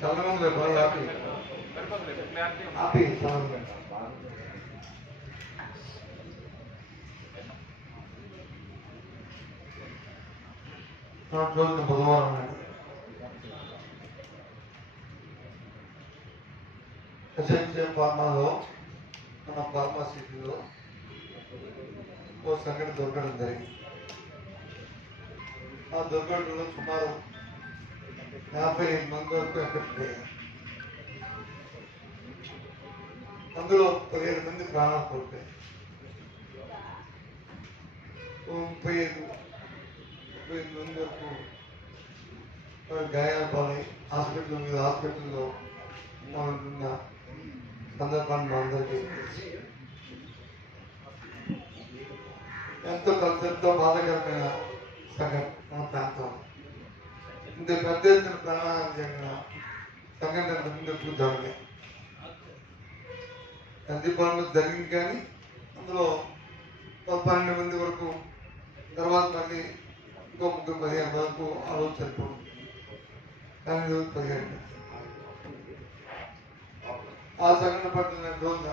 చాలా మంది happy happy చాలా రోజున బుధవారం నాడు ఎస్ఎన్సీ ఫార్మాలో మన ఫార్మాసిటీలో ఓ సంఘటన దొరకడం జరిగింది. ఆ దొరకడంలో సుమారు 55 మంది వరకు ఎఫెక్ట్ అయ్యారు. అందులో 17 మంది ప్రాణాలు కోల్పోయారు. 35 మంది వరకు గాయాలు పాలై హాస్పిటల్లో ఉన్న సందర్భాన్ని అందరికీ ఎంతో బాధాకరమైన సంఘటన మన ప్రాంతంలో. ఇంత పెద్ద ఎత్తున ప్రాణాలు జరిగిన సంఘటన ముందు ఎప్పుడు జరగలేదు. నందిపాలెంలో జరిగింది కానీ అందులో 12 మంది వరకు, తర్వాత మళ్ళీ ఇంకో 15 వరకు ఆ రోజు సరిపోతుంది. కానీ ఈరోజు 17. ఆ సంఘటన పట్ల రోజున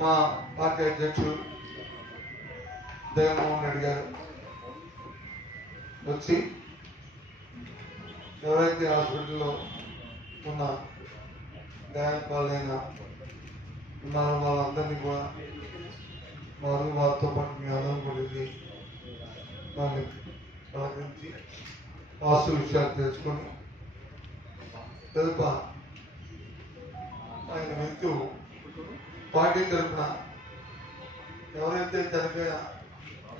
మా పార్టీ అధ్యక్షుడు జగన్మోహన్ రెడ్డి గారు వచ్చి ఎవరైతే హాస్పిటల్లో ఉన్న గాయపాలైన ఉన్నారో వాళ్ళందరినీ కూడా వారితో పాటు మీ అందరం కూడా వెళ్ళి వాళ్ళని పలకరించి వాస్తు విషయాలు తెలుసుకొని తదుప ఆయన వెళ్తూ పార్టీ తరఫున ఎవరైతే చనిపోయిన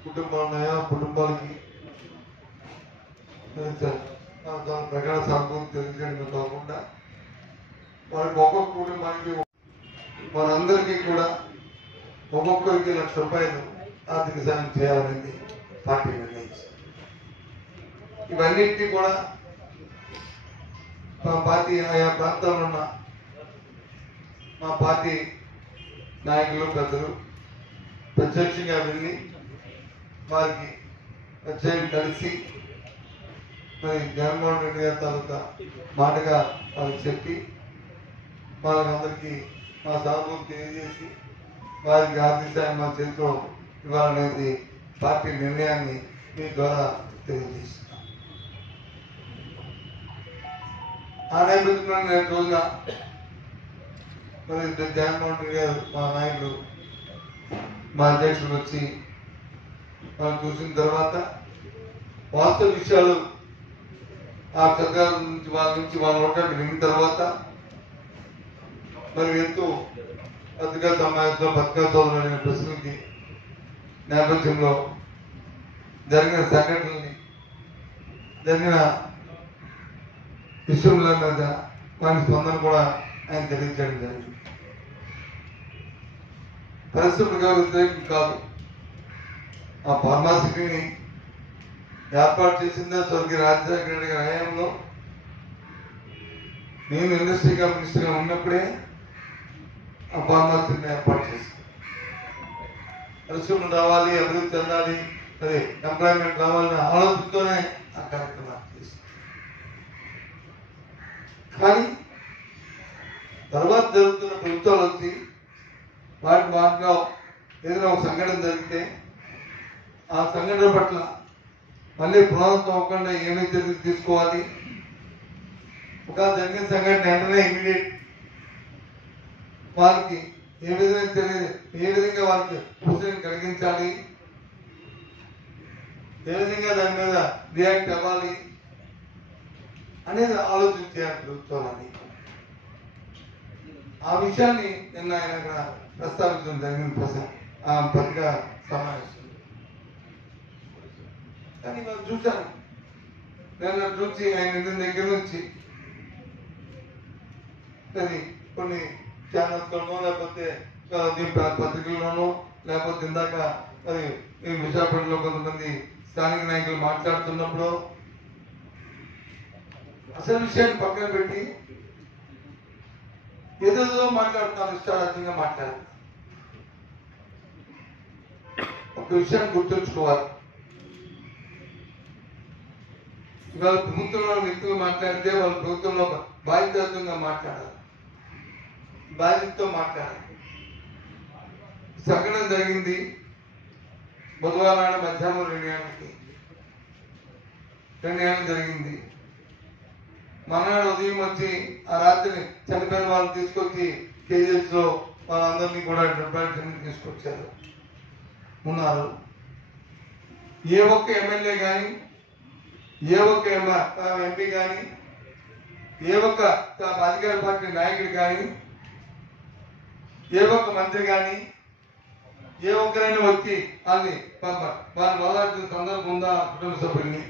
కుటుంబాలు ఉన్నాయో ఆ కుటుంబాలకి ప్రకార సాగుని తెలియజేయడమే కాకుండా వారికి ఒక్కొక్క కుటుంబానికి వారందరికీ కూడా ఒక్కొక్కరికి ₹1,00,000 ఆర్థిక సాయం చేయాలని పార్టీ నిర్ణయించింది. ఇవన్నింటినీ కూడా మా పార్టీ ఆయా ప్రాంతాల్లో ఉన్న మా పార్టీ నాయకులు పెద్దలు ప్రత్యక్షంగా వెళ్ళి వారికి ప్రత్యేకంగా కలిసి మరి జగన్మోహన్ రెడ్డి గారి తాలూకా మాటగా వాళ్ళకి చెప్పి వాళ్ళకందరికీ మా సానుభూతి తెలియజేసి వారికి ఆర్థిక సాయం మా చేతిలో ఇవ్వాలనేది పార్టీ నిర్ణయాన్ని మీ ద్వారా తెలియజేస్తున్నాం. ఆ నేపథ్యంలో నేను రోజున మరి జగన్మోహన్ రెడ్డి గారు మా నాయకులు మా అధ్యక్షులు వచ్చి వాళ్ళు చూసిన తర్వాత వాస్తవ విషయాలు ఆ సర్కారు నుంచి వాళ్ళ నోటానికి విన్న తర్వాత మరి ఎంతో పత్రికా సమావేశంలో పత్రికా సోదరులు అడిగిన ప్రశ్నలకి నేపథ్యంలో జరిగిన సంఘటనల్ని జరిగిన విషయంలో మీద వారి స్పందన కూడా ఆయన తెలియజేయడం జరిగింది. పరిశ్రమగా వ్యతిరేకం కాదు. ఆ ఫార్మాసిటీని ఏర్పాటు చేసిందే స్వర్గీయ రాజశేఖర రెడ్డి గారి హయాంలో నేను ఇండస్ట్రీగా మినిస్టర్గా ఉన్నప్పుడే ఆ ఫార్మాసిటీని ఏర్పాటు చేసింది. పరిశ్రమలు రావాలి, అభివృద్ధి చెందాలి, అదే ఎంప్లాయ్మెంట్ రావాలనే ఆలోచనతోనే ఆ కార్యక్రమాన్ని చేసింది. కానీ తర్వాత జరుగుతున్న ప్రభుత్వాలు వచ్చి వాటిలో ఏదైనా ఒక సంఘటన జరిగితే ఆ సంఘటన పట్ల మళ్ళీ పునరావృతం అవ్వకుండా ఏమీ చర్యలు తీసుకోవాలి, ఒక జరిగిన సంఘటన వెంటనే ఇమీడియట్ వాళ్ళకి ఏ విధంగా వాళ్ళకి సూచన కలిగించాలి, ఏ విధంగా దాని మీద రియాక్ట్ అవ్వాలి అనేది ఆలోచన చేయాలి ప్రభుత్వాలని. ఆ విషయాన్ని నిన్న ఆయన అక్కడ ప్రస్తావించడం జరిగింది ఆ పత్రికా సమావేశం. కానీ మనం చూశాను, నేను చూసి ఆయన దగ్గర నుంచి కొన్ని ఛానల్స్లోనో లేకపోతే పత్రికల్లోనో లేకపోతే ఇందాక అది విశాఖపట్నంలో కొంతమంది స్థానిక నాయకులు మాట్లాడుతున్నప్పుడు అసలు విషయాన్ని పక్కన పెట్టి ఏదో మాట్లాడుతున్నాను, ఇష్టారాజ్యంగా మాట్లాడుతున్నాను. ఒక విషయాన్ని గుర్తుంచుకోవాలి, ఇవాళ ప్రభుత్వంలో వ్యక్తులు మాట్లాడితే వాళ్ళ ప్రభుత్వంలో బాధ్యతగా మాట్లాడాలి, బాధ్యతతో మాట్లాడాలి. సంఘటన జరిగింది బుధవారం నాడు మధ్యాహ్నం 2 గంటలకు జరిగింది. మర్నాడు ఉదయం వచ్చి ఆ రాత్రి చనిపోయిన వాళ్ళు తీసుకొచ్చి కేజీఎస్ లో వాళ్ళందరినీ కూడా తీసుకొచ్చారు ఉన్నారు. ఏ ఒక్క ఎమ్మెల్యే కానీ, ఏ ఒక్క ఎంపీ కానీ, ఏ ఒక్క అధికార పార్టీ నాయకుడు కానీ, ఏ ఒక్క మంత్రి కానీ, ఏ ఒక్కరైనా వచ్చి వాళ్ళని మొదలెట్టిన సందర్భం ఉందా? కుటుంబ సభ్యుల్ని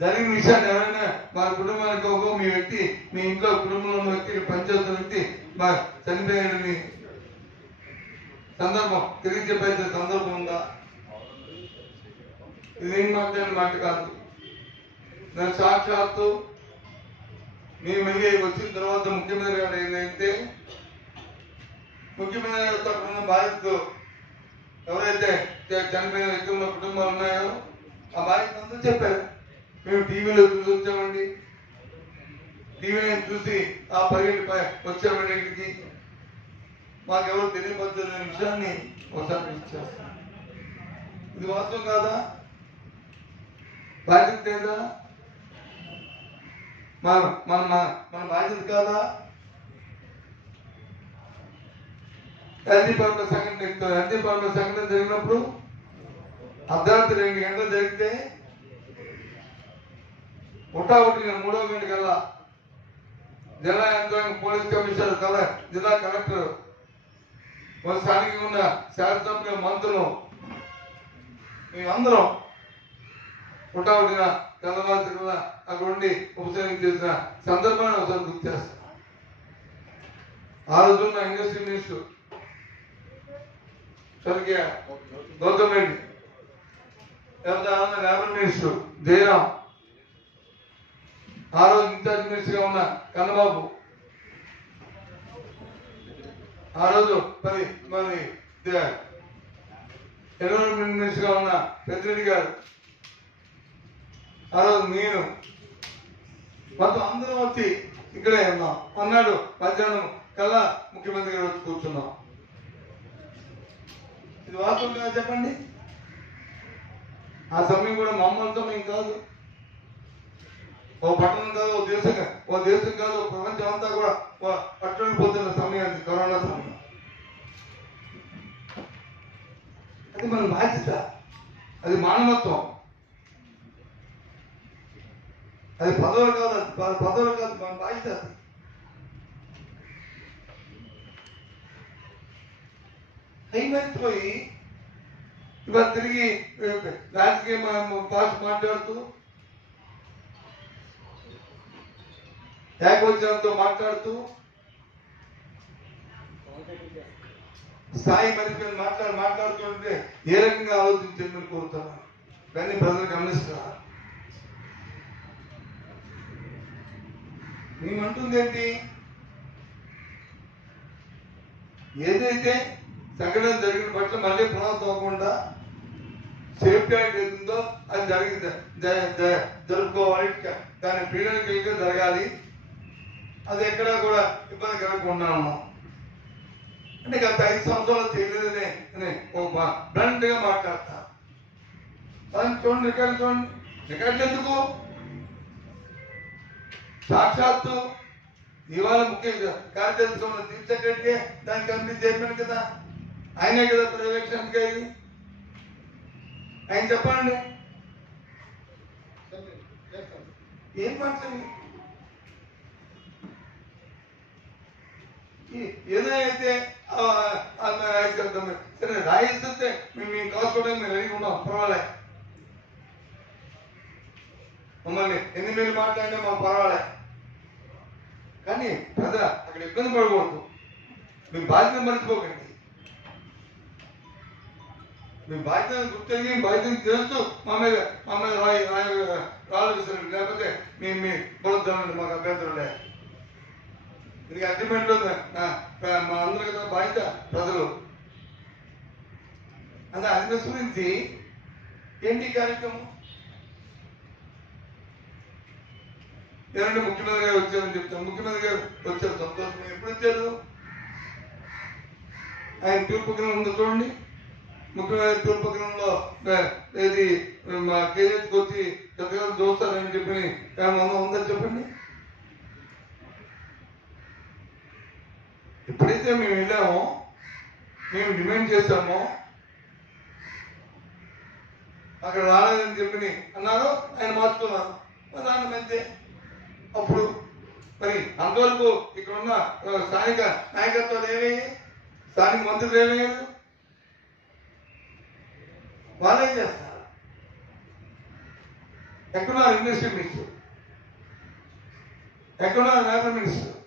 జరిగిన విషయాన్ని ఎవరైనా మా కుటుంబానికి మీ వ్యక్తి, మీ ఇంట్లో కుటుంబంలో ఉన్న వ్యక్తి, పనిచేస్తున్న వ్యక్తి మా చనిపోయాడని సందర్భం తిరిగి చెప్పే సందర్భం ఉందా? ఇది నేను మాట్లాడిన మాట కాదు. నేను సాక్షాత్తు మేము మళ్ళీ వచ్చిన తర్వాత ముఖ్యమంత్రి గారు ఏంటంటే, ముఖ్యమంత్రి గారితో అక్కడ ఉన్న బాధితులు ఎవరైతే చనిపోయిన వ్యక్తుల కుటుంబాలు ఉన్నాయో ఆ బాధితులంతా చెప్పారు. మేము టీవీలో చూసి వచ్చామండి, టీవీని చూసి ఆ పరిగెత్తి వచ్చామండి ఇంటికి, మాకెవరు తెలియపరచని విషయాన్ని ఒకసారి ఇచ్చేస్తాం. ఇది వాస్తవం కాదా? బాధ్యత లేదా? మన బాధ్యత కాదా? ఎల్జీపాలెంలో సంఘటన జరిగినప్పుడు అర్ధరాత్రి 2 గంటలు జరిగితే ఒకటి 3వ గంట కల్లా జిల్లా యంత్రాంగం, పోలీస్ కమిషనర్, జిల్లా కలెక్టర్, స్థానికంగా ఉన్న శాసనసభ్యుల మంత్రులు మేమందరం ఒకటిన తెల్లవారు అక్కడ ఉండి ఉపశమనం చేసిన సందర్భాన్ని ఒకసారి గుర్తు చేస్తాం. ఆ రోజున్న ఇండస్ట్రీ మినిస్టర్ స్వర్గీయ గౌతమ్ రెడ్డి, లేబర్ మినిస్టర్ జయరాం, ఆ రోజు ఇన్ఛార్జ్ మినిస్టర్ గా ఉన్న కన్నబాబు, ఆ రోజు మరి ఎన్విరాన్మెంట్ మినిస్టర్ గా ఉన్న పెద్దిరెడ్డి గారు, ఆ రోజు నేను, మొత్తం అందరం వచ్చి ఇక్కడే ఉన్నాం. అన్నాడు మధ్యాహ్నం కల్లా ముఖ్యమంత్రి గారు వచ్చి కూర్చున్నాం. ఇది వాస్తవం కదా చెప్పండి? ఆ సమయం కూడా మామూలు సమయం కాదు, ఓ పట్టణం కాదు, ఓ దేశం కాదు, ప్రపంచం అంతా కూడా పట్టుకుపోతున్న సమయం అది కరోనా సమయం. అది మన బాధ్యత, అది మానవత్వం, అది పదవులు కాదు, మన బాధ్యత. అయిపోయి ఇవాళ తిరిగి రాజకీయ భాష మాట్లాడుతూ, ఏకవచనంతో మాట్లాడుతూ, స్థాయి మనిషి మాట్లాడుతుంటే ఏ రకంగా ఆలోచించండి కోరుతున్నాను. కానీ ప్రజలు గమనిస్తున్నారు. మేమంటుంది ఏంటి? ఏదైతే సంఘటన జరిగిన పట్ల మళ్ళీ పునరావృతం అవ్వకుండా సేఫ్టీ యాక్ట్ ఏదో అది జరుపుకోవాలి, దాని పీడనగా జరగాలి, అది ఎక్కడా కూడా ఇబ్బంది కలగకుండా ఉన్నాం. అంటే గత 5 సంవత్సరాలు చేయలేదని బ్లంట్ గా మాట్లాడతా. చూడండి, రికార్డులు ఎందుకు? సాక్షాత్తు ఇవాళ ముఖ్య కార్యదర్శి ఉన్న చీఫ్ సెక్రటరీ దాని కమిటీ చైర్మన్ కదా, ఆయనే కదా పర్యవేక్షణకి అయ్యి. ఆయన చెప్పండి ఏం మాట్లాడి ఏదైతే సరే రాయిస్తే మేము కాసుకోవడానికి మేము రెడీ ఉన్నాం, పర్వాలే. మమ్మల్ని ఎన్ని మీరు మాట్లాడినా మాకు పర్వాలే. కానీ ప్రజలు అక్కడ ఇబ్బంది పడకూడదు. మీ బాధ్యత మర్చిపోకండి. మీ బాధ్యతను గుర్తెరిగి బాధ్యతను తెలుస్తూ మా మీద రాళ్ళు విసరండి, లేకపోతే మీ బుద్ధండి, మాకు అభ్యంతరం లేదు. ఇది అగ్రిమెంట్లో మా అందరి కదా బాధ్యత ప్రజలు. అంటే అది విస్మరించి ఏంటి కార్యక్రమం? ఏమంటే ముఖ్యమంత్రి గారు వచ్చారని చెప్తాను. ముఖ్యమంత్రి గారు వచ్చారు, సంతోషం. ఎప్పుడు వచ్చారు? ఆయన తూర్పు పక్కన ఉందో చూడండి. ముఖ్యమంత్రి తూర్పు పక్కనంలో ఏది మా కేజీకి వచ్చి పెద్దగా చూస్తారని చెప్పి ఏమన్నా ఉందని చెప్పండి. ఎప్పుడైతే మేము వెళ్ళామో, మేము డిమాండ్ చేశామో, అక్కడ రాలేదని చెప్పి అన్నారు, ఆయన మార్చుకున్నారు. దాని మధ్య అప్పుడు మరి అంతవరకు ఇక్కడ ఉన్న స్థానిక నాయకత్వాలు ఏమయ్యాయి, స్థానిక మంత్రులు ఏమయ్యారు? వాళ్ళేం చేస్తారు? ఎక్కడున్నారు ఇండస్ట్రీ మినిస్టర్, ఎక్కడున్నారు లేబర్ మినిస్టర్,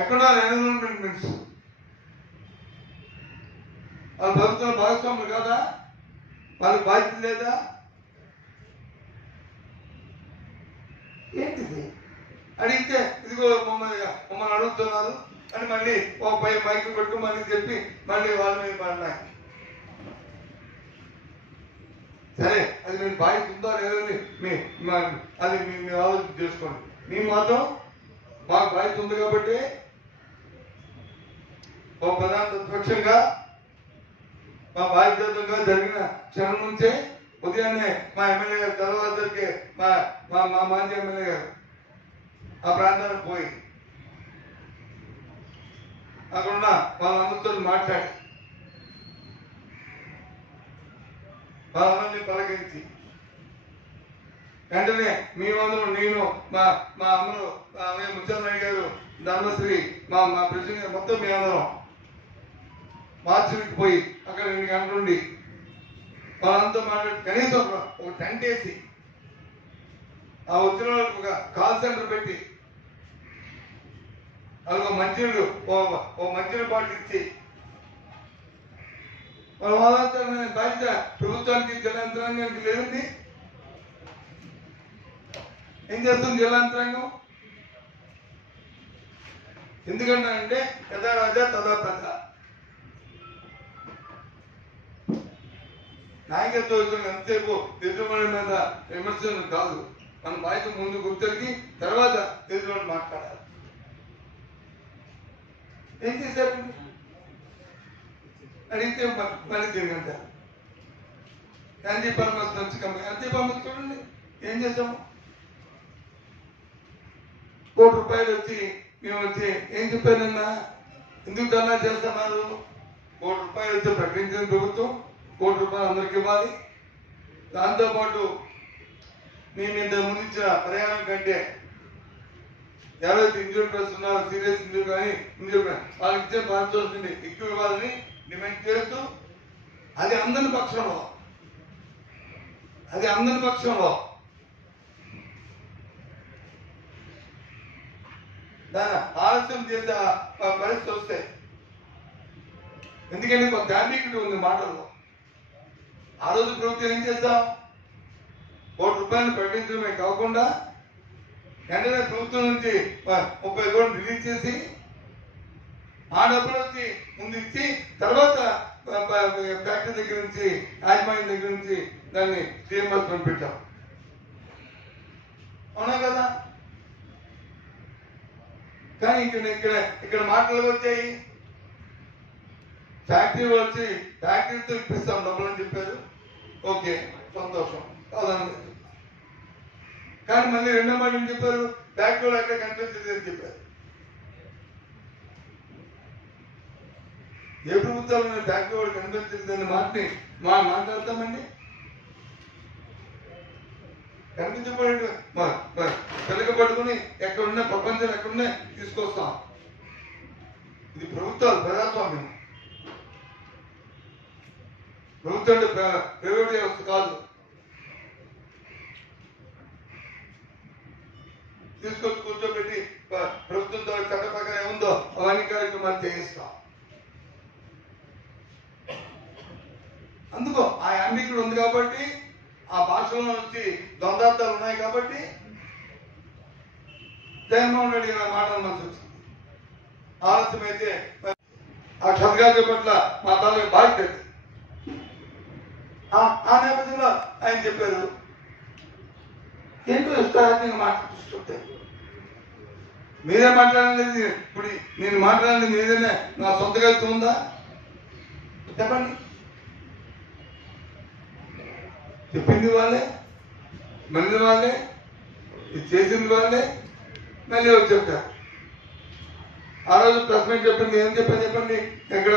ఎక్కడున్నారు ఎన్విరాన్మెంట్ మినిస్టర్? వాళ్ళ ప్రభుత్వం భాగస్వాములు కాదా? వాళ్ళకి బాధ్యత లేదా? ఏంటిది అడిగితే ఇదిగో మమ్మల్ని అడుగుతున్నారు అని మళ్ళీ ఒక మైకు పెట్టు మళ్ళీ చెప్పి మళ్ళీ వాళ్ళ మీద పడినాయి. సరే, అది మీరు బాధ్యత ఉందా లేదని అది మీరు ఆలోచన చేసుకోండి. మేము మాత్రం మాకు బాధ్యత ఉంది కాబట్టి ఒక ప్రధాన ప్రతిపక్షంగా మా బాధ్యతగా జరిగిన క్షణం నుంచే ఉదయాన్నే మా ఎమ్మెల్యే గారు తెల్లవారుజాముకే మా మాజీ ఎమ్మెల్యే గారు ఆ ప్రాంతానికి పోయి అక్కడున్న వాళ్ళందరితో మాట్లాడి వాళ్ళందరినీ పలకరించి వెంటనే మేమందరం, నేను మా అమ్మలు ముత్యాలనాయుడు గారు, ధర్మశ్రీ, మా ప్రెసిడెంట్ మొత్తం మేమందరం మార్చికి పోయి అక్కడ 2 గంటల నుండి వాళ్ళంతా మాట్లాడి కనీసం ఒక టెంట్ వేసి ఆ వచ్చిన వాళ్ళకి ఒక కాల్ సెంటర్ పెట్టి అది మంచినీళ్ళు ఓ మంచినీళ్ళ బాటిల్ ఇచ్చి వాళ్ళ బాధ్యత ప్రభుత్వానికి, జిల్లా యంత్రాంగానికి లేదండి. ఏం చేస్తుంది జిల్లా యంత్రాంగం? ఎందుకంటే యథా రాజా తదా ప్రజ. నాయకత్వం ఎంతసేపు ఎదురుమడి మీద విమర్శలు కాదు, మన బాధ్యత ముందు గుర్తెరిగి తర్వాత ఎదురుమడి మాట్లాడాలి. ఏం చేశారు? అడిగితే మళ్ళీ తిరిగంటారు. ఎన్జీ పరమేశ్వర నుంచి కంపెనీ ఎన్జీ పరమేశ్వర చూడండి ఏం చేసాము. ₹1 కోటి వచ్చి మేము వచ్చి ఏం చెప్పారన్నా, ఎందుకు ధర్నా చేస్తున్నారు? ₹1 కోటి వచ్చి ప్రకటించిన ప్రభుత్వం ₹1 కోటి అందరికి ఇవ్వాలి. దాంతోపాటు మేము ఇంత ముందు ఇచ్చిన ప్రయాణం కంటే ఎవరైతే ఇంజూర్ పర్సన్ ఉన్నారో, సీరియస్ ఇంజూర్ కానీ ఇంజూర్ వాళ్ళకి ఇచ్చే పారితోషికం ఎక్కువ ఇవ్వాలని డిమాండ్ చేస్తూ అది అందరి పక్షంలో దాని ఆలస్యం చేసే పరిస్థితి వస్తే, ఎందుకంటే కొంత గాంభీర్యం ఉంది మాటల్లో. ఆ రోజు ప్రభుత్వం ఏం చేద్దాం, ₹1 కోటి ప్రకటించడమే కాకుండా వెంటనే ప్రభుత్వం నుంచి 30 కోట్లు రిలీజ్ చేసి ఆ డబ్బులు వచ్చి ముందు ఇచ్చి తర్వాత ఫ్యాక్టరీ దగ్గర నుంచి, యాజమాన్యం దగ్గర నుంచి దాన్ని రీఎంబర్స్మెంట్ పెట్టాం. అవునా కదా? కానీ ఇక్కడ మాటలు వచ్చాయి, ఫ్యాక్టరీ వచ్చి ఫ్యాక్టరీతో ఇప్పిస్తాం డబ్బులు అని చెప్పారు. ఓకే, సంతోషం కాదని. కానీ మళ్ళీ రెండో మాట ఏం చెప్పారు, ఫ్యాక్టరీలో ఎక్కడ కనిపించింది అని చెప్పారు. ఏ ప్రభుత్వాలు ఫ్యాక్టరీ వాడు కనిపించింది అనే మాటని మాట్లాడతామండి. కనిపించబడి వెనక పట్టుకుని ఎక్కడున్నా ప్రపంచం ఎక్కడున్నా తీసుకొస్తాం. ఇది ప్రభుత్వాలు ప్రజాస్వామ్యం. ప్రభుత్వం అంటే ప్రైవేట్ వ్యవస్థ కాదు. తీసుకొచ్చి కూర్చోబెట్టి ప్రభుత్వంతో చట్ట ప్రకారం ఏముందో అవన్నీ కార్యక్రమాలు చేయిస్తాం. అందుకో ఆ అంబికుడు ఉంది కాబట్టి, ఆ భాషలో నుంచి ద్వంద్వార్థాలు ఉన్నాయి కాబట్టి జగన్మోహన్ రెడ్డి గారి మాటలు మనసు వచ్చింది. ఆలస్యమైతే ఆ క్షతగాజు పట్ల మా తాలూకు బాధ్యత. ఆ నేపథ్యంలో ఆయన చెప్పారు, ఏంటో ఇష్టార్థంగా మాట్లాడుతుంటే మీరే మాట్లాడలేదు. ఇప్పుడు నేను మాట్లాడింది మీదేనే నా సొంతగా ఉందా చెప్పండి. చెప్పింది వాళ్ళే, మళ్ళీ వాళ్ళే, ఇది చేసింది వాళ్ళే, మళ్ళీ వచ్చి చెప్తారు. ఆ రోజు ప్రెస్ మీట్ చెప్పింది ఏం చెప్పారు చెప్పండి. ఎక్కడ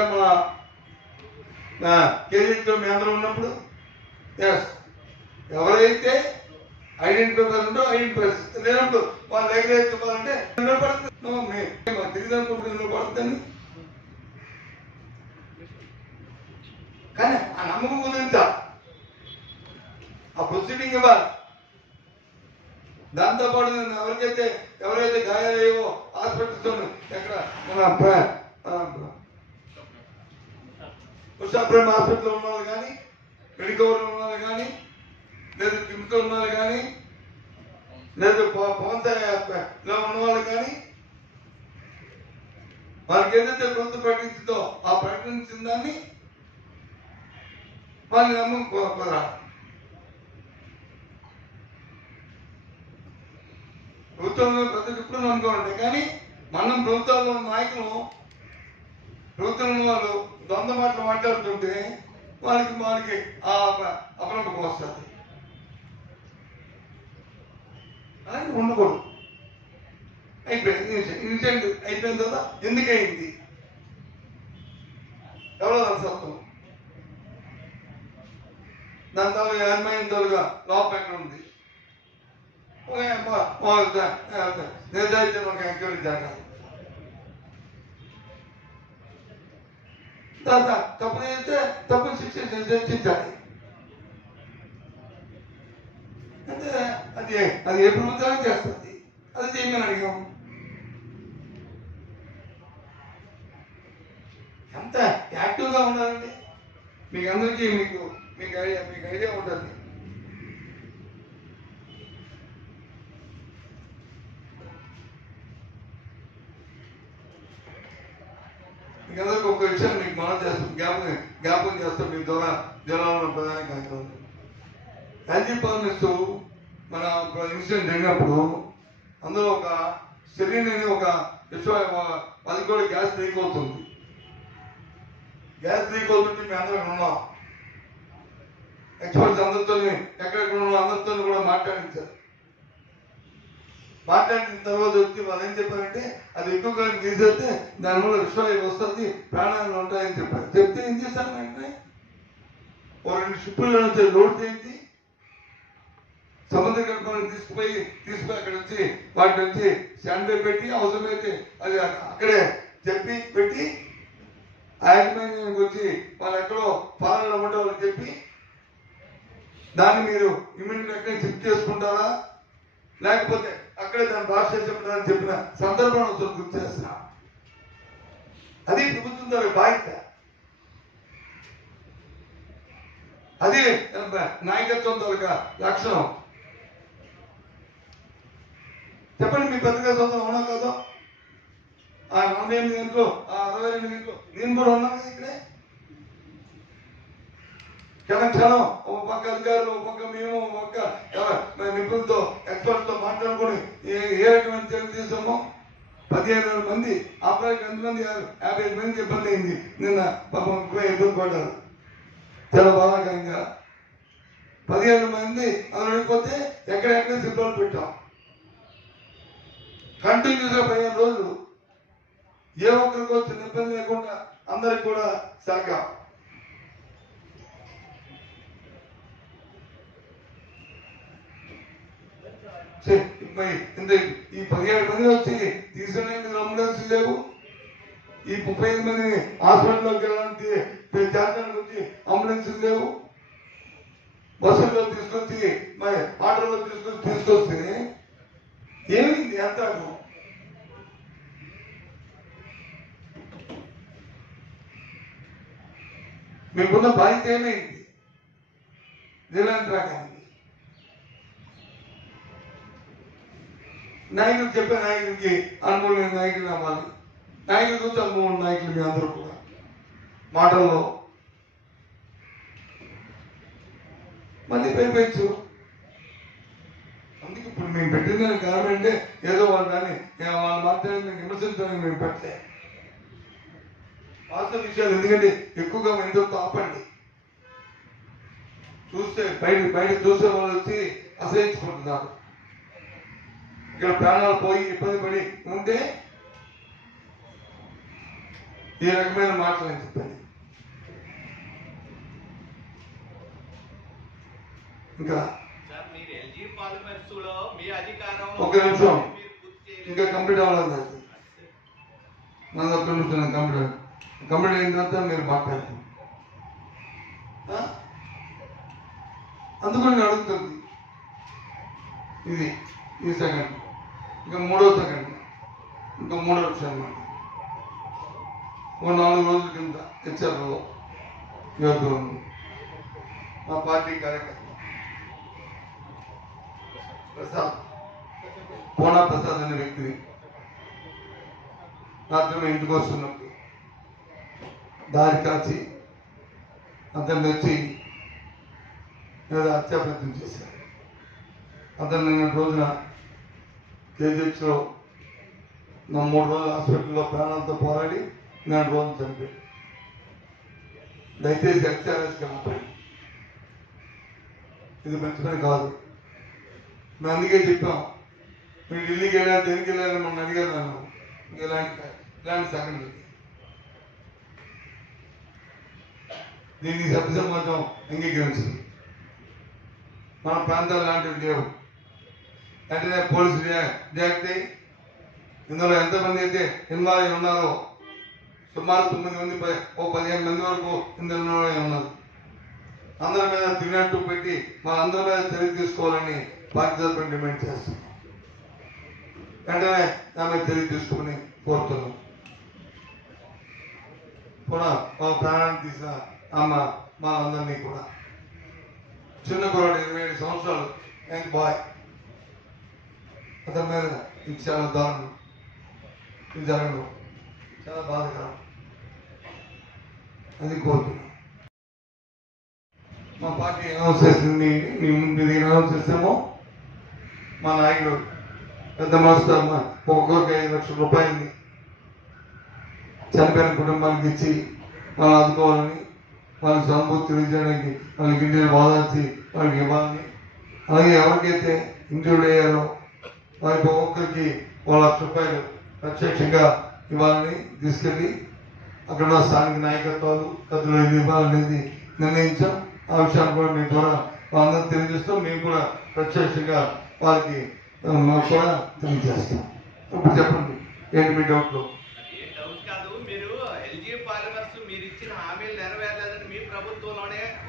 మా కేజీలో మీ అందరూ ఉన్నప్పుడు ఎవరైతే ఐడెంటిఫై ఉంటో ఐడెంటిఫై లేనప్పుడు వాళ్ళు దగ్గర చెప్పాలంటే తెలియదనుకుంటే పడుతుంది. కానీ ఆ నమ్మకం కుదిరించాలి, ఆ ప్రొసీడింగ్ ఇవ్వాలి. దాంతోపాటు ఎవరైతే గాయాలయ్యో హాస్పిటల్స్ ఎక్కడ మన ఉషాప్రేమ హాస్పిటల్లో ఉన్నవాళ్ళు కానీ, మెడికవర్ ఉన్నవాళ్ళు కానీ, లేదా కిమ్స్లో ఉన్నవాళ్ళు కానీ, లేదా పవన్ లో ఉన్నవాళ్ళు కానీ, వాళ్ళకి ఏదైతే ప్రభుత్వం ప్రకటించిందో ఆ ప్రకటించిన దాన్ని వాళ్ళని నమ్మకం ప్రభుత్వంలో ప్రతి ఇప్పుడు నమ్ముకోండి. కానీ మనం ప్రభుత్వాల్లో ఉన్న నాయకులు, ప్రభుత్వంలో వాళ్ళు ద్వంద్వ మాటలు మాట్లాడుతుంటే వాళ్ళకి ఆ అపనమ్మకం వస్తుంది. అలాగే ఉండకూడదు. అయిపోయింది ఇన్సిడెంట్ అయిపోయిన తర్వాత ఎందుకయింది ఎవరో సత్వం దాని తాలూగా యాజమాన్యం తాలూగా లోపం ఎక్కడ ఉంది నిర్ధారించిన ఒక ఎంక్వైరీ జరగాలి. తర్వాత తప్పు చేస్తే తప్పు శిక్షించాలి. అంటే అది ఏ ప్రభుత్వానికి చేస్తుంది, అది చేయమని అడిగాము. ఎంత యాక్టివ్గా ఉండాలండి మీకు అందరికీ మీకు ఐడియా ఉంటుంది. మీకు అందరికీ ఒక విషయం మీకు మనం చేస్తాం, జ్ఞాపకం చేస్తాం. మీ ద్వారా జిల్లాలో ప్రధాన కార్యక్రమం ఎల్జీ పర్మిస్ మన ఇన్సిడెంట్ జరిగినప్పుడు అందులో ఒక సెరీన్ అని ఒక అది కూడా గ్యాస్ లీక్ అవుతుంది. గ్యాస్ లీక్ అవుతుంటే మేము అందరం ఉన్నాం. ఎక్స్పర్ట్స్ అందరితో ఎక్కడెక్కడ ఉన్న అందరితో కూడా మాట్లాడించారు. మాట్లాడిన తర్వాత వచ్చి వాళ్ళు ఏం చెప్పారంటే అది ఎక్కువగా తీసేస్తే దానివల్ల విశ్వాసం వస్తుంది, ప్రాణాలు ఉంటాయని చెప్పారు. చెప్తే ఏం చేశాను వెంటనే ఓ 2 షిప్పుల్లో నుంచి లోడ్ చేయించి సముద్ర గర్భాన్ని తీసుకుపోయి అక్కడ వచ్చి వాటి నుంచి స్టాండ్ బై పెట్టి అవసరమైతే అది అక్కడే చెప్పి పెట్టి యాజమాన్యానికి వచ్చి వాళ్ళు ఎక్కడో పాలనలో ఉంటే వాళ్ళకి చెప్పి దాన్ని మీరు ఇమీడియట్ అక్కడే చెక్ చేసుకుంటారా లేకపోతే అక్కడే దాన్ని భాష చెప్తారని చెప్పిన సందర్భం అవసరం గుర్తు చేస్తున్నా. అది ప్రభుత్వం ద్వారా బాధ్యత, అది నాయకత్వం ద్వారా లక్షణం. చెప్పండి మీ పత్రికా సొంతం అవునా కాదో? ఆ 48 గంటలు ఆ 62 గంటలు నేను కూడా ఉన్నాను కదా ఇక్కడే. క్షణం ఒక పక్క అధికారులు, ఒక పక్క మేము, ఒక పక్క నిపుణులతో ఎక్స్పర్ట్తో మాట్లాడుకొని ఏ రకమైన చర్యలు తీసామో 15,000 మంది ఆపరేట్ ఎంతమంది 55 మందికి ఇబ్బంది అయింది. నిన్న పాపం ఇబ్బంది పడ్డారు. చాలా బాధాకరంగా 15 మంది అందులో వెళ్ళిపోతే ఎక్కడెక్కడ సిబ్బంది పెట్టాం. కంటిన్యూస్గా 15 రోజులు ఏ ఒక్కరికి వచ్చిన ఇబ్బంది లేకుండా అందరికి కూడా సాగాం. ఈ 17 మంది వచ్చి తీసుకునే అంబులెన్స్ లేవు. ఈ 35 మంది హాస్పిటల్లోకి వెళ్ళడానికి చేర్చడానికి వచ్చి అంబులెన్స్ లేవు. బస్సుల్లో తీసుకొచ్చి మరి ఆటోలో తీసుకొస్తే ఏమైంది? ఎంత మీకున్న బాధ్యత ఏమైంది? నిరంతరానికి నాయకులు చెప్పే నాయకుడికి అనుకూల నాయకులు అవ్వాలి. నాయకుల గురించి అనుభవం నాయకులు మీ అందరూ కూడా మాటల్లో మళ్ళీ పెంచు. అందుకే చెప్పిందని కారణం అంటే ఏదో వాళ్ళు దాన్ని వాళ్ళు మాత్రమే విమర్శించడానికి మేము పెట్టలే. వాస్తవ విషయాలు ఎందుకంటే ఎక్కువగా ఎంతో ఆపండి. చూస్తే బయట చూసే వాళ్ళు వచ్చి అసహించుకుంటున్నారు. ఇక్కడ ప్రాణాలు పోయి ఇబ్బంది పడి ఉంటే ఈ రకమైన మాటలు నేను చెప్పండి. ఇంకా ఒక నిమిషం ఇంకా కంప్లీట్ అవ్వాలి. నన్ను ఒక్క నిమిషం కంప్లీట్ అయిన తర్వాత మీరు మాట్లాడారు. అందుకని అడుగుతుంది ఇది ఈ సెకండ్, ఇంకా మూడో సెకండ్, ఇంకా మూడో విషయం అన్నమాట. ఓ 4 రోజుల కింద హెచ్ఆర్లో యువకులు మా పార్టీ కార్యకర్త ప్రసాద్, పోనా ప్రసాద్ అనే వ్యక్తిని రాత్రి ఇంటికి వస్తున్నప్పుడు దారి కాచి అతన్ని వచ్చి ఏదో హత్యాప్రయత్నం చేశారు. అతను నిన్న రోజున కేజీహెచ్లో 3 రోజులు హాస్పిటల్లో ప్రాణాలతో పోరాడి 4 రోజులు చనిపోయాడు. దయచేసి హత్యారేసి కలపండి, ఇది మంచి పని కాదు. మేము అందుకే చెప్పాం, మీరు ఢిల్లీకి వెళ్ళారు దేనికి వెళ్ళారని మనం అడిగారు. నన్ను ఇలాంటి సంఘటన దీన్ని సభ్య సమాజం అంగీకరించింది. మన ప్రాంతాలు లాంటివి లేవు. వెంటనే పోలీసులు రియాక్ట్ అయ్యి ఇందులో ఎంతమంది అయితే ఇన్వాల్వ్ అయి ఉన్నారో సుమారు 9 మంది 15 మంది వరకు ఇందులో ఉన్నారు. అందరి మీద తిరిగినట్టు పెట్టి మనందరి మీద చర్య తీసుకోవాలని పార్టీ తరఫున డిమాండ్ చేస్తున్నాం. వెంటనే ఆమె చర్య తీసుకుని కోరుతున్నాం. కూడా ప్రాణాన్ని తీసిన అమ్మ మా అందరినీ కూడా చిన్న కురాడు 27 సంవత్సరాలు యంగ్ బాయ్, అతని మీద ఇది చాలా దారుణం. ఇది జరగడం చాలా బాధకరం. అది కోరుతున్నాం. మా పార్టీ అనౌన్స్ చేసింది, మీ ముందు అనౌన్స్ చేస్తామో మా నాయకుడు పెద్ద మనసుతో ఒక్కొక్కరికి 5 లక్షల రూపాయలని చనిపోయిన కుటుంబానికి ఇచ్చి వాళ్ళు ఆదుకోవాలని, వాళ్ళకి సానుభూతి తెలియజేయడానికి, వాళ్ళకి ఇంటిని బాధాల్సి వాళ్ళకి ఇవ్వాలని, అలాగే ఎవరికైతే ఇంజూర్డ్ అయ్యారో వారికి ఒక్కొక్కరికి 1 లక్ష రూపాయలు ప్రత్యక్షంగా ఇవ్వాలని తీసుకెళ్ళి అక్కడ స్థానిక నాయకత్వాలు పెద్దలు ఇవ్వాలనేది నిర్ణయించాం. ఆ విషయాన్ని కూడా మీ ద్వారా వాళ్ళందరూ తెలియజేస్తాం. మేము కూడా ప్రత్యక్షంగా వారికి మాకు కూడా తెలియజేస్తాం. ఇప్పుడు చెప్పండి, ఏంటి మీ డౌట్లు?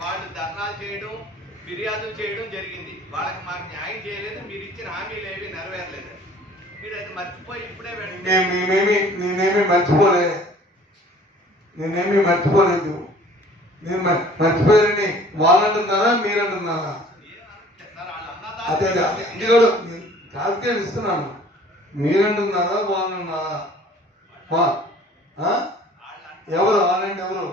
వాళ్ళు ధర్నాలు చేయడం, ఫిర్యాదులు చేయడం జరిగింది. వాళ్ళకి మాకు న్యాయం చేయలేదు, మీరు ఇచ్చిన హామీలు ఏవి నెరవేరలేదు. మీరు అది మర్చిపోయి ఇప్పుడే నేనేమి మర్చిపోలేదు. నేను మర్చిపోయారని వాళ్ళంటున్నారా మీరంటున్నారా? అదే రాజకీయాలు ఇస్తున్నాను. మీరంటున్నారా వాళ్ళన్నారా? ఎవరు వాళ్ళంటే ఎవరు?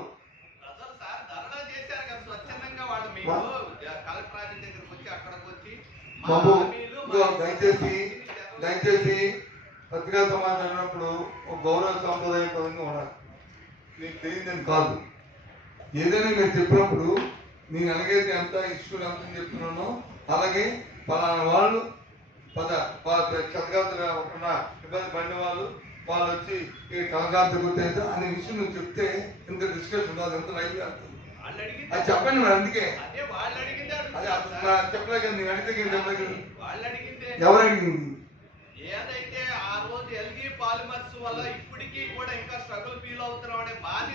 బాబు దయచేసి పత్రికా సమాచారం అన్నప్పుడు ఒక గౌరవ సాంప్రదాయపరంగా ఉండాలి. మీకు తెలియదని కాదు. ఏదైనా మీరు చెప్పినప్పుడు నేను అలాగైతే ఎంత ఇష్యూ ఎంత చెప్తున్నానో అలాగే పలానా వాళ్ళు చదగాతుగా ఉన్న ఇబ్బంది పడిన వాళ్ళు వచ్చి ఈ కలగాంత గుర్తయితే అనే విషయం నువ్వు చెప్తే ఇంత డిస్కషన్ ఉండదు, ఎంత లైవ్ అవుతుంది. అది చెప్పండి మరి. అందుకే చెప్పలేదు. నేను అడిగితే చెప్పలేదు. ఎవరు అడిగింది? ఏదైతే ఆ రోజు ఎల్జీ పాలిమర్స్ వల్ల ఇప్పటికీ కూడా ఇంకా స్ట్రగుల్ ఫీల్ అవుతున్నాం అనే బాధ.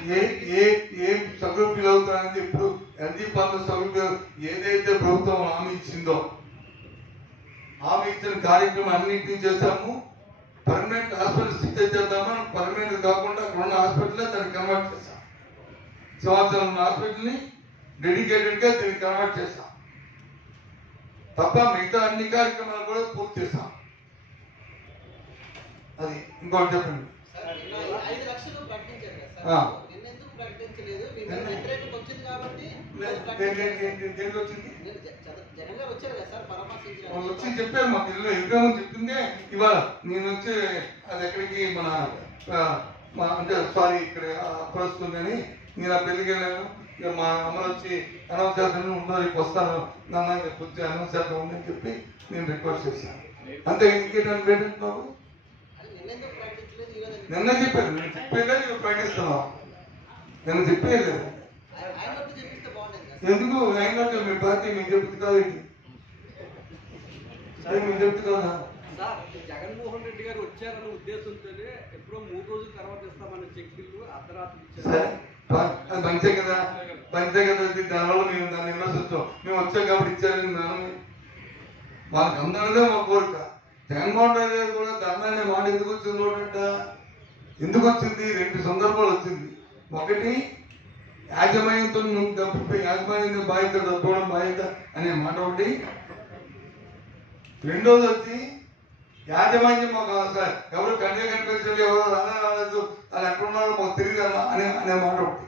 ఏం స్ట్రగుల్ ఫీల్ అవుతారని ఇప్పుడు ఎల్జీ పాలిమర్స్ స్ట్రగుల్ ఏదైతే ప్రభుత్వం హామీ ఇచ్చిందో హామీ ఇచ్చిన కార్యక్రమం అన్నింటినీ చేశాము. పర్మనెంట్ హాస్పిటల్ స్థితి చేద్దామని పర్మనెంట్ కాకుండా అక్కడ ఉన్న హాస్పిటల్ దాన్ని కన్వర్ట్ చేశాం. సంవత్సరం ఉన్న హాస్పిటల్ని డెడికేటెడ్ గా దీన్ని కన్వర్ట్ చేశాం తప్ప మిగతా అన్ని కార్యక్రమాలు కూడా పూర్తి చేశాం. అది ఇంకోటి చెప్పండి. వాళ్ళు వచ్చి చెప్పారు మాకు ఇల్లు ఎదురామని చెప్తుందే ఇవాళ నేను వచ్చి అది ఎక్కడికి అంటే సారీ ఇక్కడ అప్పొస్తుందని నేను ఆ పెళ్లికి వెళ్ళాను. ఇక మా అమ్మలు వచ్చి అనవసరం ఉండదు రేపు వస్తాను నాన్న వచ్చి అనవసరం ఉందని చెప్పి నేను రిక్వెస్ట్ చేశాను. అంతే ఇంకేంటంటే ఏంటంటే బాబు నిన్న చెప్పారు, నేను చెప్పేదే నువ్వు ప్రకటిస్తున్నావు, నేను చెప్పేది ఎందుకు ఆయన మీ పార్టీ మీకు చెప్తుంది కాదండి, మీకు చెప్తుంది కదా. జగన్మోహన్ రెడ్డి గారు వచ్చారన్న ఉద్దేశంతోనే ఎప్పుడో 3 రోజుల తర్వాత ఇస్తామన్న చెక్ బిల్లు అర్ధరాత్రి అది మంచిదే కదా, మంచిదే కదా. దానివల్ల మేము దాన్ని విమర్శిస్తాం. మేము వచ్చాం కాబట్టి ఇచ్చారని దాని మాకు అందరిదే మా కోరిక. జగన్మోహన్ రెడ్డి గారు కూడా ధర్మాన్ని మాట ఎందుకు వచ్చింది చూడంట, ఎందుకు వచ్చింది? 2 సందర్భాలు వచ్చింది. ఒకటి యాజమాన్యంతో తప్పిపోయి యాజమాన్యం బాధ్యత తప్పుకోవడం బాధ్యత అనే మాట ఒకటి. రెండోది వచ్చి యాజమాన్యం మాకు ఎవరు కన్య కనిపించలేదు, ఎవరు రాలేదు, వాళ్ళు ఎక్కడున్నారో మాకు తెలియదు అనే మాట ఒకటి.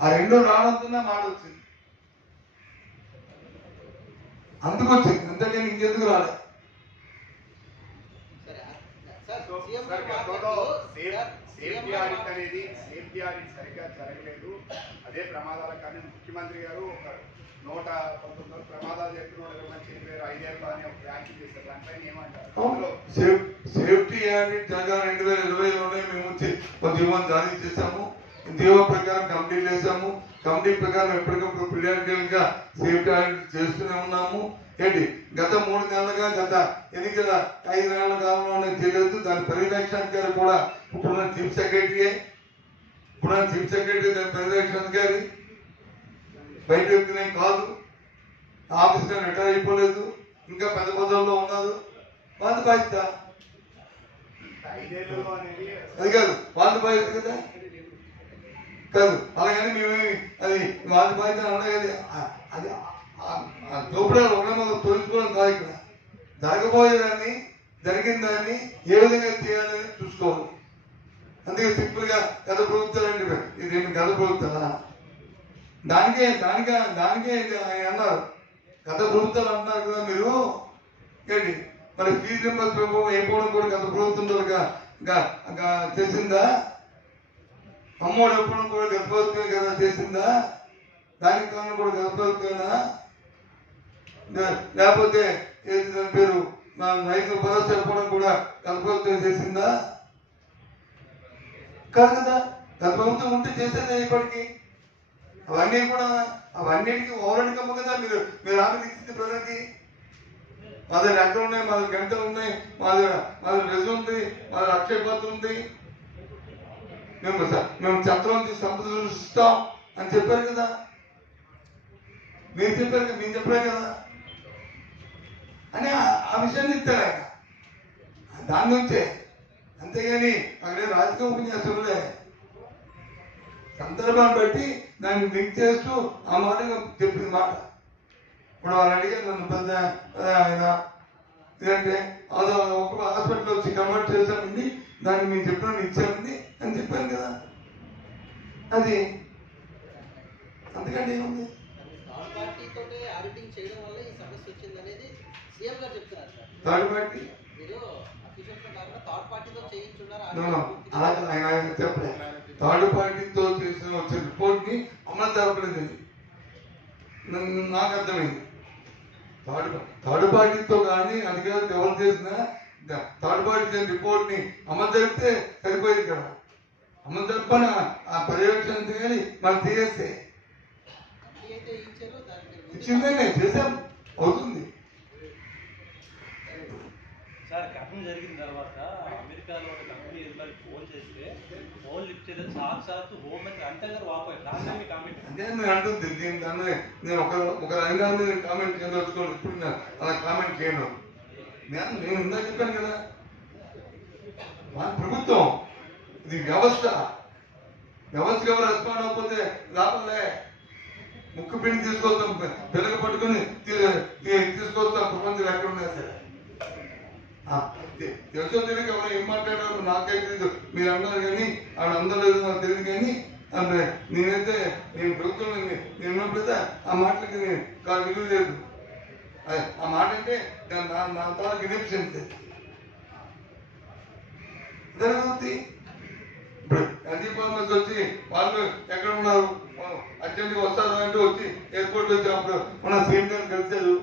ఆ రెండో రావడంతోనే మాట వచ్చింది, అందుకు వచ్చింది, అంతేగాని ఇంకెందుకు రాలేదు. సేఫ్టీ ఆడిట్ అనేది సేఫ్టీ ఆడిట్ సరిగ్గా జరగలేదు, అదే ప్రమాదాల. కానీ ముఖ్యమంత్రి గారు ఒక 119 ప్రమాదాలు చెప్తున్న 20 మంది చనిపోయారు, 5 ఏళ్ళు అని ఒక వ్యాఖ్య చేశారు. దానిపైన ఏమంటారు? సేఫ్టీ ఆడిట్ జరగా 2020లోనే మేము వచ్చి ఒక జీవో జారీ చేశాము. జీవో ప్రకారం కంప్లీట్ చేశాము. కంప్లీట్ ప్రకారం ఎప్పటికప్పుడు పీరియాడికల్ గా సేఫ్టీ ఆడిట్ చేస్తూనే ఉన్నాము. ఏంటి గత 3 నెలలుగా గత ఎన్నికల 5 నెలల కాలంలోనే తెలియదు. దాని పర్యవేక్షణాధికారి కూడా ఇప్పుడున్న చీఫ్ సెక్రటరీ దాని పర్యవేక్షణాధికారి బయట వ్యక్తినే కాదు, ఆఫీస్గా రిటైర్ అయిపోలేదు, ఇంకా పెద్ద పదవుల్లో ఉన్నారు. వాళ్ళ బాధ్యత అది కాదు, వాళ్ళ బాధ్యత కదా కాదు. అలాగని మేము అది వాళ్ళ బాధ్యత అన్నా కదా. అది దోపిడాలు ఒకటే తొలగించుకోవడం కాదు. ఇక్కడ జరగబోయేదాన్ని జరిగిన దాన్ని ఏ విధంగా చేయాలని చూసుకోవాలి. అందుకే సింపుల్ గా గత ప్రభుత్వాలండి, ఇదేమి గత ప్రభుత్వాలా? దానికే ఆయన అన్నారు, గత ప్రభుత్వాలు అంటున్నారు కదా మీరు. ఏంటి మరి ఫీజు రింబర్స్మెంట్ అయిపోవడం కూడా గత ప్రభుత్వం చేసిందా? అమ్మోడు ఎప్పుడు కూడా గత ప్రభుత్వమే కదా చేసిందా? దానికి కారణం కూడా గత ప్రభుత్వమేనా? లేకపోతే ఏది దాని పేరు రైతు భరోసా చెప్పడం కూడా గత ప్రభుత్వం చేసిందా? కాదు కదా. గత ప్రభుత్వం ఉంటే చేసేదే ఇప్పటికీ. అవన్నీ కూడా అవన్నిటికీ ఓవరాల్కమ్మ కదా మీరు ఆమె ఇచ్చింది ప్రజలకి. మా దగ్గర ఎక్కడ ఉన్నాయి, మా దగ్గర గంటలు ఉన్నాయి, మా దగ్గర రెజ్ ఉంది, మా దగ్గర అక్షయ పత్రం ఉంది. మేము చట్టం సంపద సృష్టిస్తాం అని చెప్పారు కదా. మేము చెప్పారు కదా అని ఆ విషయాన్ని ఇస్తారు ఆయన. దాని నుంచే, అంతేగాని అక్కడే రాజకీయ ఉపన్యాసంలో సందర్భాన్ని బట్టి దాన్ని లింక్ చేస్తూ ఆ మాట చెప్పిన మాట. ఇప్పుడు వాళ్ళు అడిగారు నన్ను పెద్ద ఆయన ఏంటంటే అదో ఒక హాస్పిటల్ వచ్చి కన్వర్ట్ చేశామండి, దాన్ని మేము చెప్పిన ఇచ్చామండి అని చెప్పాను కదా. అది అంతకంటే ఏముంది? థర్డ్ పార్టీ ఆయన చెప్పలే. థర్డ్ పార్టీతో చేసిన వచ్చే రిపోర్ట్ ని అమలు జరపలేదండి. నాకు అర్థమైంది. థర్డ్ పార్టీతో కానీ అధికారులు ఎవరు చేసిన థర్డ్ పార్టీ చేసిన రిపోర్ట్ ని అమలు జరిపితే సరిపోయేది కదా. అమలు జరపని ఆ పర్యవేక్షణ చేయాలి. మనం చేస్తే ఇచ్చిందే చేసాం, అవుతుంది. సార్ ఘటన జరిగిన తర్వాత అమెరికాలో కంపెనీ ఫోన్ చేస్తే ఫోన్ లిఫ్ట్ చేయలేదు, సాక్షాత్తు హోమ్ మంత్రి అనిత గారు వాపోయారు. దాని కామెంట్ అంటే నేను అంటుంది దాన్ని నేను ఒక రంగాన్ని నేను కామెంట్ చేయదలుచుకోవాలి. ఇప్పుడు అలా కామెంట్ చేయను. నేను ఇందా చెప్పాను కదా, మన ప్రభుత్వం ఇది వ్యవస్థకు ఎవరు రెస్పాండ్ అవ్వకపోతే లాభంలే. ముక్కు పిండి తీసుకొస్తాం, పిల్లలు పట్టుకుని తీసుకొస్తాం. ప్రపంచం ఎక్కడ ఉన్నాయి సరే తెలుసో తెలియక ఎవరు ఏం మాట్లాడారు నాకే తెలియదు. మీరు అన్నారు కానీ ఆవిడ అందలేదు నాకు తెలియదు. కానీ నేనైతే నేను ప్రభుత్వం నేను ఉన్నప్పుడైతే ఆ మాటలకి విలువ లేదు. ఆ మాట అంటే నా తాలూకు ఇన్ఎఫిషియన్సీ జరుగుతుంది. ఇప్పుడు ఎన్జీ ఫార్మర్స్ వచ్చి వాళ్ళు ఎక్కడ ఉన్నారు, అర్జెంట్గా వస్తారు అంటే వచ్చి ఎయిర్పోర్ట్ వచ్చినప్పుడు మన సీఎం గారిని కలిశారు.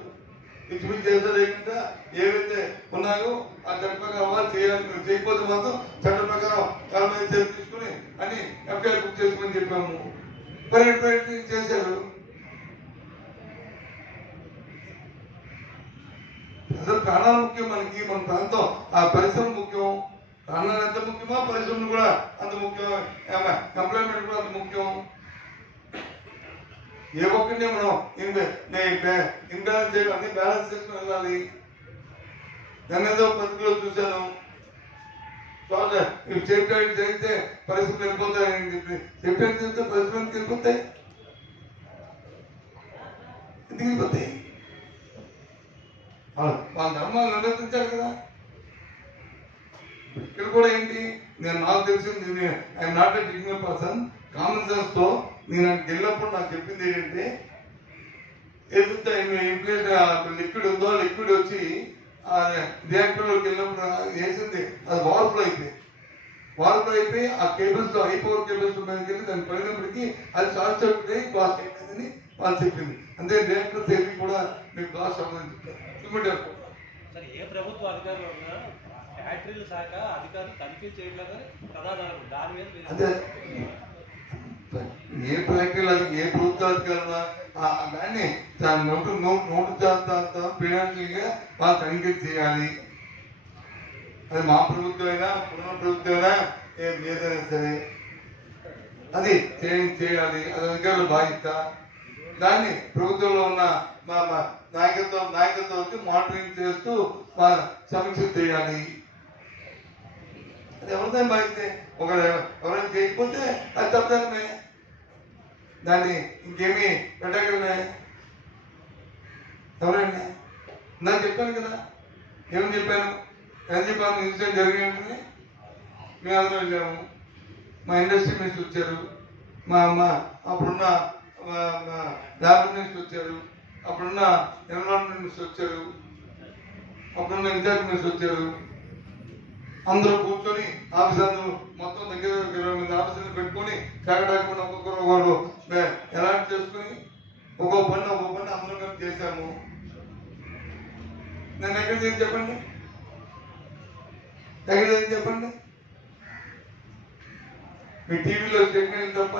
ఇంచుమించు చేస్తారు లేకుండా ఏవైతే ఉన్నాయో ఆ చట్ట ప్రకారం వాళ్ళు చేయాలి. మీరు చేయకపోతే మాత్రం చట్ట ప్రకారం వాళ్ళ మీద చర్య తీసుకుని అని ఎఫ్ఐఆర్ బుక్ చేసుకుని చెప్పాము. పరిగెట్టి చేశారు. అసలు ప్రాణాలు ముఖ్యం మనకి, మన ప్రాంతం ఆ పరిశ్రమ ముఖ్యం. ప్రాణాలు ఎంత ముఖ్యమో పరిశ్రమలు కూడా అంత ముఖ్యం, ఎంప్లాయ్మెంట్ కూడా అంత ముఖ్యం. ఏ ఒక్కరిని మనం ఇంబ్యాలెన్స్ చేయాలి, అన్ని బ్యాలెన్స్ చేసుకుని వెళ్ళాలి. దాని ఏదో పద్ధతిలో చూశాను. సేఫ్టీ జరిగితే పరిస్థితులు వెళ్ళిపోతాయని చెప్పి సేఫ్టీ జరిగితే పరిస్థితులు వెళ్ళిపోతాయి. ఎందుకు వెళ్ళిపోతాయి? వాళ్ళ ధర్మాలు నిర్వర్తించాలి కదా. ఇక్కడ కూడా ఏంటి, నాకు తెలిసింది, I'm not a technical person, common sense తో నేను వెళ్ళినప్పుడు నాకు చెప్పింది ఏంటంటే, ఏదైతే లిక్విడ్ ఉందో లిక్విడ్ వచ్చి రియాక్టర్ లోకి వెళ్ళినప్పుడు వేసింది అది వార్ఫ్లో అయిపోయి ఆ కేబుల్స్ హై పవర్ కేబుల్స్ మీదకి వెళ్ళి దాన్ని పడినప్పటికీ అది షార్ట్ సర్క్యూట్ అయ్యి బ్లాస్ట్ అయిపోయిందని వాళ్ళు చెప్పింది. అంతే రియాక్టర్ సేవింగ్ కూడా మీకు బ్లాస్ట్ అవ్వదని చెప్పారు. సార్, ఏ ప్రభుత్వ అధికారులు ఉన్నా ఫ్యాక్టరీల శాఖ అధికారులు తనిఖీ చేయట్లేదు ప్రధాన దాని మీద అదే ఏ ఫ్యాక్టరీలు అది ఏ ప్రభుత్వ అధికారులు దాన్ని నోటు చేస్తా ఫైనాన్షియల్ గా వాళ్ళు తనిఖీ చేయాలి. అది మా ప్రభుత్వం అయినా పునః ప్రభుత్వం అయినా ఏదైనా సరే అది చేయాలి. అది అధికారులు బాధ్యత. దాన్ని ప్రభుత్వంలో ఉన్న మా నాయకత్వం వచ్చి మానిటరింగ్ చేస్తూ సమీక్ష చేయాలి. అది ఎవరితో బాధ్యత. ఎవరైనా చేయకపోతే అది తప్పమే, దాన్ని ఇంకేమీ పెట్టగలమే. ఎవరైనా నాకు చెప్పాను కదా, ఏమని చెప్పాను, ఎన్జీ ఫార్మ్ ఇన్సిడెంట్ జరిగినట్టుని మేము అందరం వెళ్ళాము. మా ఇండస్ట్రీ మినిస్టర్ వచ్చారు, మా అప్పుడున్న ల్యాబ్ మినిస్టర్ వచ్చారు, అప్పుడున్న ఎన్విరాన్మెంట్ మినిస్టర్ వచ్చారు, అప్పుడున్న ఇన్ఛార్జ్ మినిస్టర్ వచ్చారు. అందరూ కూర్చొని ఆఫీసర్లు మొత్తం దగ్గర 20 మంది ఆఫీసర్లు పెట్టుకొని కాకడాకుండా ఒక్కొక్కరు ఎలాంటి చేసుకుని ఒక్కో పని అందరూ కలిసి చేశాము. నేను ఎక్కడ చేసి చెప్పండి, ఎక్కడ చేసి చెప్పండి. మీ టీవీలో స్టేట్మెంట్ తప్ప